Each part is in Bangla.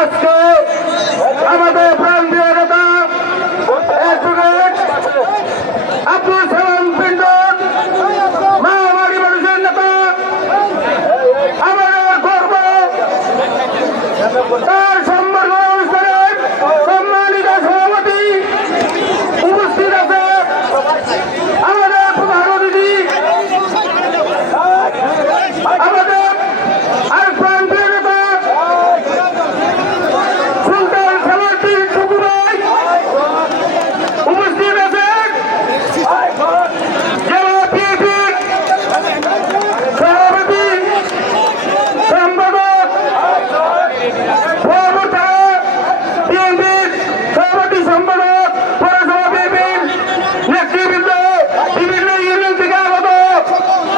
আজকে আমাদের প্রান্তীয় নেতা অ্যাডভোকেট আব্দুল সালাম পিন্টন, মাওবাড়ি মানুষের নেতা, আমাদের গর্ব তার সম্মান অনুষ্ঠানের সম্মানিত সভাপতি উপস্থিত আছে আমাদের প্রধান অতিথি, আমাদের আর প্রান্তীয় নেতা সুলতান সালাউদ্দিন টুকু ভাই উপস্থিত আছেন, জেলা বিএনপির সভাপতি সম্পাদক বিএনপির সভাপতি সম্পাদক পৌরসভা বিএনপির নেতৃবৃন্দ, বিভিন্ন ইউনিয়ন থেকে আগত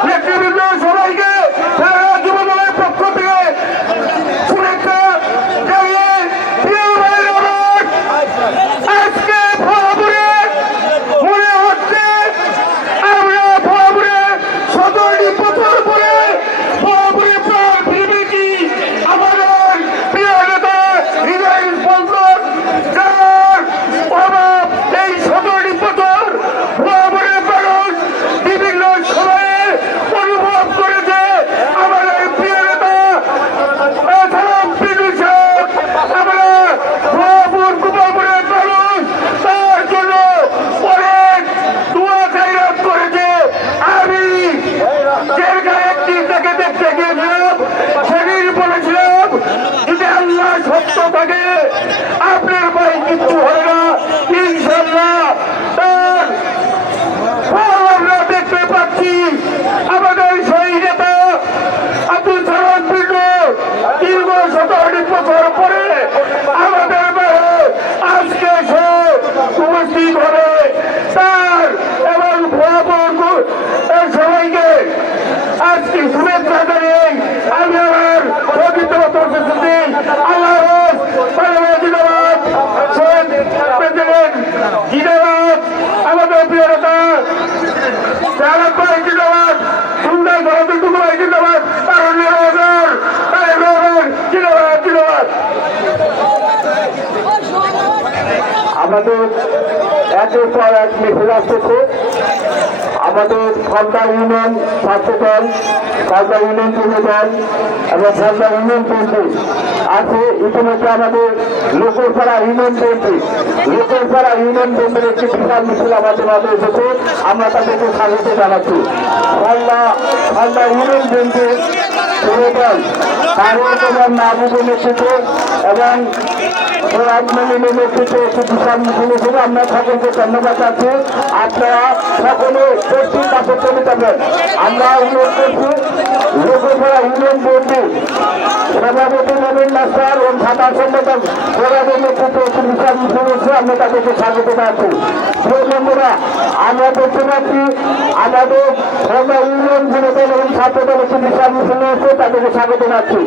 নেতৃবৃন্দ সবাইকে সারা যুব দলের পক্ষ থেকে শুভেচ্ছা জানিয়ে প্রিয় ভাইয়ের আমার আজকে ফলাফলে মনে হচ্ছে আমরা ফলাফলে 17টি বছর পরে ফলাফলে প্রাণ ফিরবে কি আমাদের প্রিয় নেতা হৃদয় স্পন্দন, যার অভাব এই 17টি বছর ফলাফলে মানুষ বিভিন্ন সময়ে অনুভব করেছে। আমাদের প্রিয় নেতা সালাম পিন্টু সাহেব, আমরা ভোলাপুর গোপালপুরের মানুষ তার জন্য অনেক দোয়া খায়রাত করেছে। আমি জেলখানায় একটি তাকে দেখতে গিয়েছিলাম, সেদিন বলেছিলাম যদি আল্লাহ সত্য থাকে আপনার ভাই কিচ্ছু হবে না ইনশাল্লাহ। তার ফল আমরা দেখতে পাচ্ছি। আমাদের সেই নেতা আব্দুল সালাম পিন্টু দীর্ঘ 17টি বছর পরে আমাদের মাঝে আজকে সে উপস্থিত হবে। তার এবং ভোলাপুর সবাইকে আজকে শুভেচ্ছা জানিয়ে আমি আমার প্রকৃত প্রতিশ্রুতি আল্লাহ জিন্দাবাদ, প্রেসিডেন্ট জিন্দাবাদ, আমাদের প্রিয় নেতা সালাম ভাই জিন্দাবাদ, সুন্দর ভারতের টুকু ভাই জিন্দাবাদ, কারণ জিন্দাবাদ জিন্দাবাদ। আমাদের একের পর এক মিছিল আসতেছে। আমাদের ফলতা ইউনিয়ন ছাত্র দল, ফলতা ইউনিয়ন যুব দল এবং ফলতা ইউনিয়ন বিএনপি আছে। ইতিমধ্যে আমাদের লোকসভা ইউনিয়ন বিএনপি ইউনিয়ন একটি বিশাল মিছিল আমাদের মাঝে এসেছে। আমরা তাদেরকে স্বাগত জানাচ্ছি। ফলতা ইউনিয়ন বিএনপি যুব দল কারণ মাহবুবের নেতৃত্বে এবং রাজমহলের নেতৃত্বে একটি বিশাল মিছিল হিসেবে আমরা সকলকে ধন্যবাদ জানাচ্ছি। আপনারা সকলে কর্তৃক কাছে চলে যাবেন। আমরা অনুরোধ করছি লোকসভা ইউনিয়ন বিএনপি সভাপতি নবীন মাস্টার এবং সাধারণ সম্পাদক প্রধানের নেতৃত্বে একটি বিশাল মিছিল হচ্ছে, আমরা তাদেরকে স্বাগত জানাচ্ছি। প্রিয় বন্ধুরা, আমরা দেখতে পাচ্ছি আমাদের ইউনিয়ন যুবদল এবং ছাত্র দল একটি বিশাল মিছিল হচ্ছে, তাদেরকে স্বাগত জানাচ্ছি।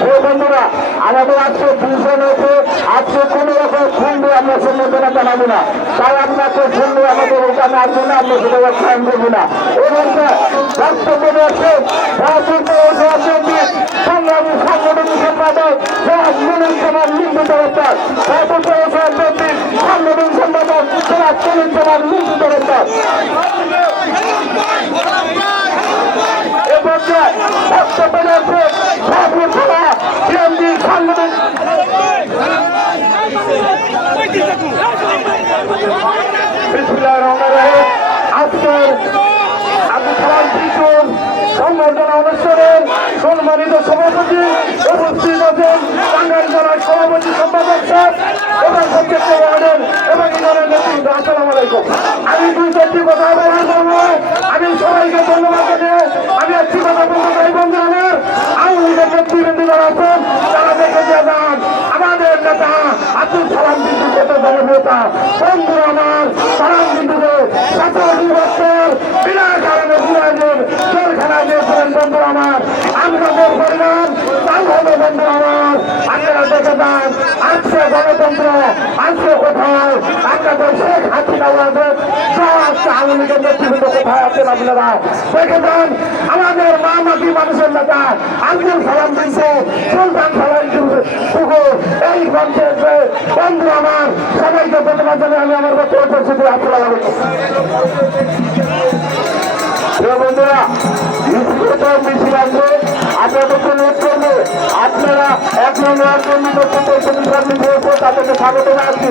প্রিয় বন্ধুরা, আমাদের আজকে ডিভিশন হয়েছে, আজকে কোন রকম ফুন্ডে আমরা সম্বোধনা জানাবো না, তাই আপনাকে ফুন্ডে আমাদের এখানে আসবো না, আমরা সেটা খান করবো না। এবং বক্তব্য রয়েছে সংগ্রামী সাংগঠনিক সম্পাদক মিলন লিম্বু দরকার, সাংগঠনিক সম্পাদক লিম্বু দরকার। এ পর্যায়ে বক্তব্য রয়েছে সাংগঠনিক আজকের আব্দুল সালাম পিন্টু সংবর্ধনা অনুষ্ঠানে সম্মানিত সভাপতি উপস্থিত আছেন টাঙ্গাইল জেলার সভাপতি সম্পাদক এবং প্রত্যেক ওয়ার্ডের এবং ইউনিয়নের নেতৃত্ব। আসসালামু আলাইকুম। আমি 2-4টি কথা বলার জন্য আমি সবাইকে ধন্যবাদ জানিয়ে আমি একটি কথা বলতে চাই। বন্ধু আমার আওয়ামী লীগের নেতৃবৃন্দ যারা আছেন তারা দেখে দিয়ে যান আমাদের নেতা আব্দুল সালাম পিন্টু কত দলের নেতা। বন্ধু আমার সালাম পিন্টুকে 17 বছর বিনা কারণে জেলখানায় দিয়েছিলেন। বন্ধু আমার আমাদের পরিণাম তাই হবে। বন্ধু আমার আপনারা দেখে যান আজকে গণতন্ত্র আজকে কোথায় আপনাদের শেখ হাসিনা আজকে আওয়ামী লীগের নেতৃবৃন্দ কোথায় আছেন আপনারা দেখে যান। আমাদের মা মাটি মানুষের নেতা আব্দুল সালাম পিন্টু সুলতান মঞ্চে এসে বন্ধু আমার সবাইকে ধন্যবাদ জানিয়ে আমি আমার বক্তব্য পরিস্থিতি আসসালামু আলাইকুম। বন্ধুরা মিছিল আছে আপনাদেরকে অনুরোধ করবো আপনারা এক নম্বর তাদেরকে স্বাগত জানাচ্ছি।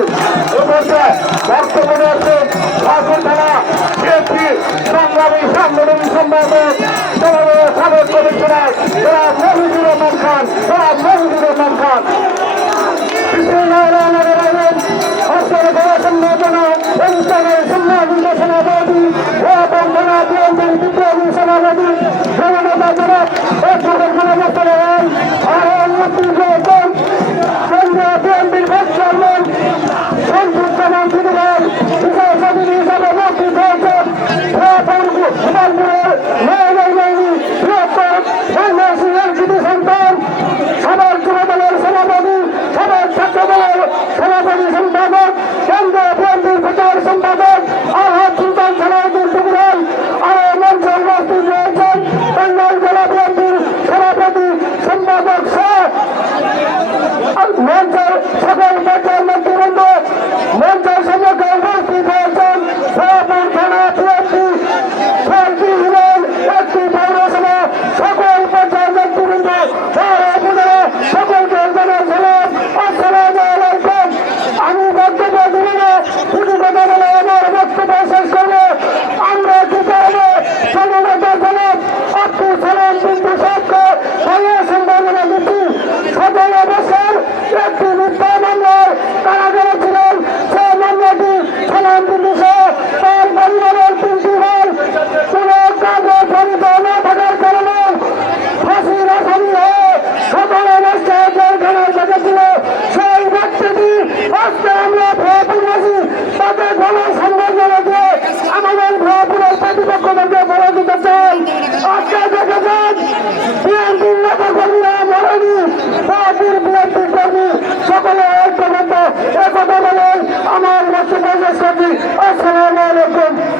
বক্তব্য রাখছেন ঠাকুর থানা বিএনপি সংগ্রামী সাংগঠনিক সম্পাদক সাবেক কমিশনার মহিদুর রহমান খান অনুষ্ঠানের সম্মানিত সভাপতি এবং বিপ্লবী সভাপতি